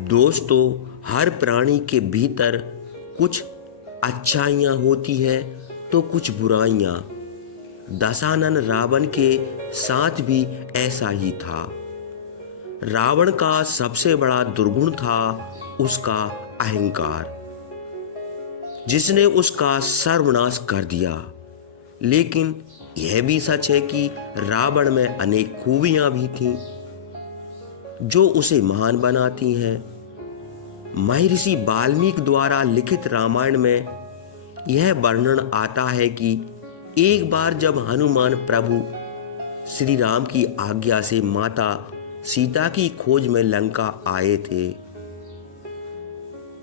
दोस्तों, हर प्राणी के भीतर कुछ अच्छाइयाँ होती है तो कुछ बुराइयाँ। दशानन रावण के साथ भी ऐसा ही था। रावण का सबसे बड़ा दुर्गुण था उसका अहंकार, जिसने उसका सर्वनाश कर दिया। लेकिन यह भी सच है कि रावण में अनेक खूबियां भी थीं जो उसे महान बनाती हैं। महर्षि वाल्मीकि द्वारा लिखित रामायण में यह वर्णन आता है कि एक बार जब हनुमान प्रभु श्री राम की आज्ञा से माता सीता की खोज में लंका आए थे,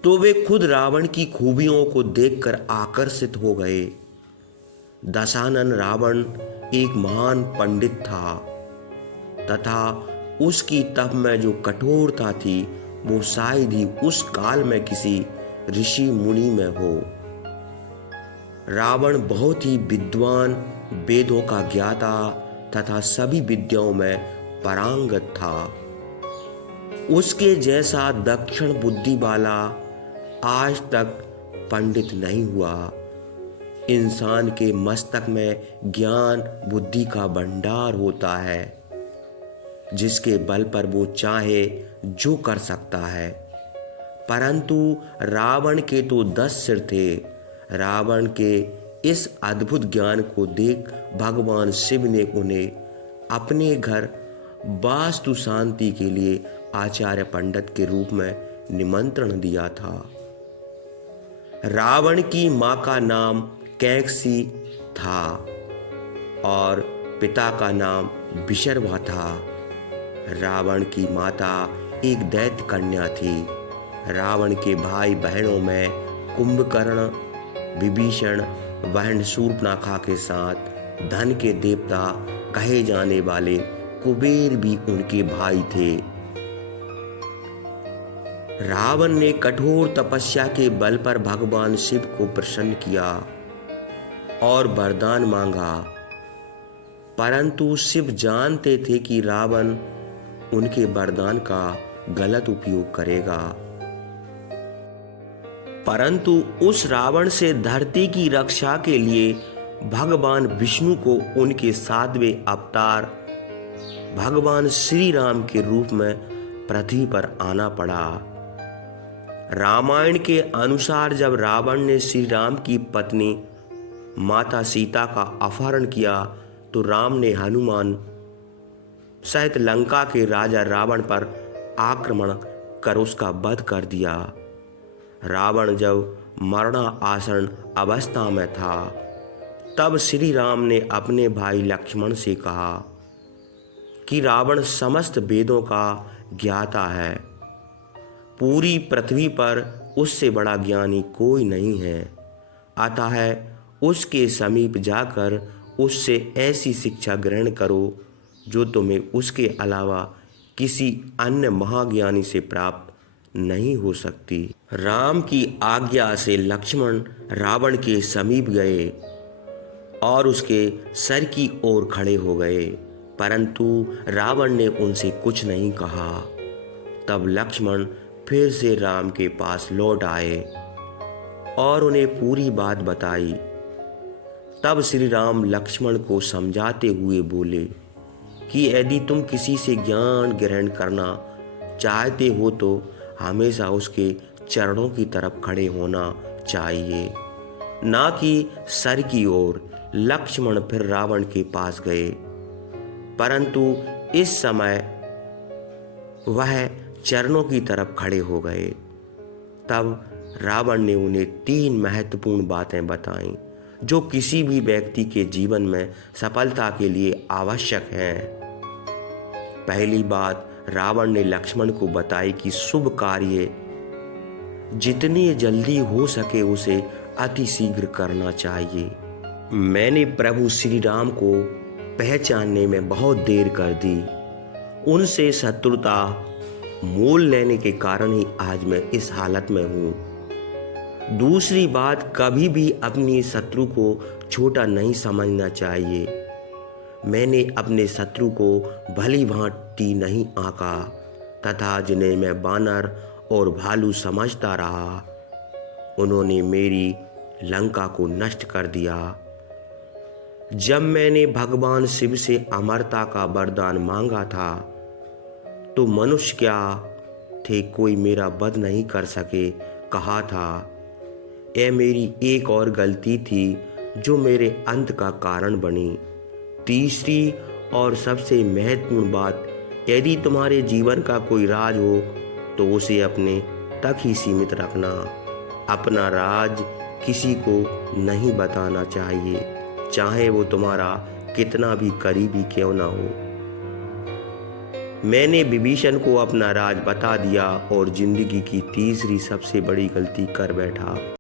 तो वे खुद रावण की खूबियों को देखकर आकर्षित हो गए। दशानन रावण एक महान पंडित था तथा उसकी तप में जो कठोरता थी वो शायद ही उस काल में किसी ऋषि मुनि में हो। रावण बहुत ही विद्वान, वेदों का ज्ञाता तथा सभी विद्याओं में पारंगत था। उसके जैसा दक्षिण बुद्धि वाला आज तक पंडित नहीं हुआ। इंसान के मस्तक में ज्ञान बुद्धि का भंडार होता है, जिसके बल पर वो चाहे जो कर सकता है। परंतु रावण के तो 10 सिर थे। रावण के इस अद्भुत ज्ञान को देख भगवान शिव ने उन्हें अपने घर वास्तु शांति के लिए आचार्य पंडित के रूप में निमंत्रण दिया था। रावण की मां का नाम कैकसी था और पिता का नाम विशर्वा था। रावण की माता एक दैत्य कन्या थी। रावण के भाई बहनों में कुंभकर्ण, विभीषण, बहन शूर्पणखा के साथ धन के देवता कहे जाने वाले कुबेर भी उनके भाई थे। रावण ने कठोर तपस्या के बल पर भगवान शिव को प्रसन्न किया और वरदान मांगा, परंतु शिव जानते थे कि रावण उनके वरदान का गलत उपयोग करेगा। परंतु उस रावण से धरती की रक्षा के लिए भगवान विष्णु को उनके 7वें अवतार भगवान श्री राम के रूप में पृथ्वी पर आना पड़ा। रामायण के अनुसार जब रावण ने श्री राम की पत्नी माता सीता का अपहरण किया तो राम ने हनुमान सहित लंका के राजा रावण पर आक्रमण कर उसका वध कर दिया। रावण जब मरणासन अवस्था में था तब श्री राम ने अपने भाई लक्ष्मण से कहा कि रावण समस्त वेदों का ज्ञाता है। पूरी पृथ्वी पर उससे बड़ा ज्ञानी कोई नहीं है। अतः उसके समीप जाकर उससे ऐसी शिक्षा ग्रहण करो जो तुम्हें उसके अलावा किसी अन्य महाज्ञानी से प्राप्त नहीं हो सकती। राम की आज्ञा से लक्ष्मण रावण के समीप गए और उसके सर की ओर खड़े हो गए, परंतु रावण ने उनसे कुछ नहीं कहा। तब लक्ष्मण फिर से राम के पास लौट आए और उन्हें पूरी बात बताई। तब श्री राम लक्ष्मण को समझाते हुए बोले कि यदि तुम किसी से ज्ञान ग्रहण करना चाहते हो तो हमेशा उसके चरणों की तरफ खड़े होना चाहिए, ना कि सर की ओर। लक्ष्मण फिर रावण के पास गए, परंतु इस समय वह चरणों की तरफ खड़े हो गए। तब रावण ने उन्हें 3 महत्वपूर्ण बातें बताईं जो किसी भी व्यक्ति के जीवन में सफलता के लिए आवश्यक हैं। पहली बात रावण ने लक्ष्मण को बताई कि शुभ कार्य जितनी जल्दी हो सके उसे अति शीघ्र करना चाहिए। मैंने प्रभु श्री राम को पहचानने में बहुत देर कर दी। उनसे शत्रुता मोल लेने के कारण ही आज मैं इस हालत में हूँ। दूसरी बात, कभी भी अपनी शत्रु को छोटा नहीं समझना चाहिए। मैंने अपने शत्रु को भली भांति नहीं आंका तथा जिन्हें मैं वानर और भालू समझता रहा। उन्होंने मेरी लंका को नष्ट कर दिया। जब मैंने भगवान शिव से अमरता का वरदान मांगा था तो मनुष्य क्या थे कोई मेरा वध नहीं कर सके कहा था। यह मेरी एक और गलती थी जो मेरे अंत का कारण बनी। तीसरी और सबसे महत्वपूर्ण बात, यदि तुम्हारे जीवन का कोई राज हो तो उसे अपने तक ही सीमित रखना। अपना राज किसी को नहीं बताना चाहिए, चाहे वो तुम्हारा कितना भी करीबी क्यों ना हो। मैंने विभीषण को अपना राज बता दिया और जिंदगी की तीसरी सबसे बड़ी गलती कर बैठा।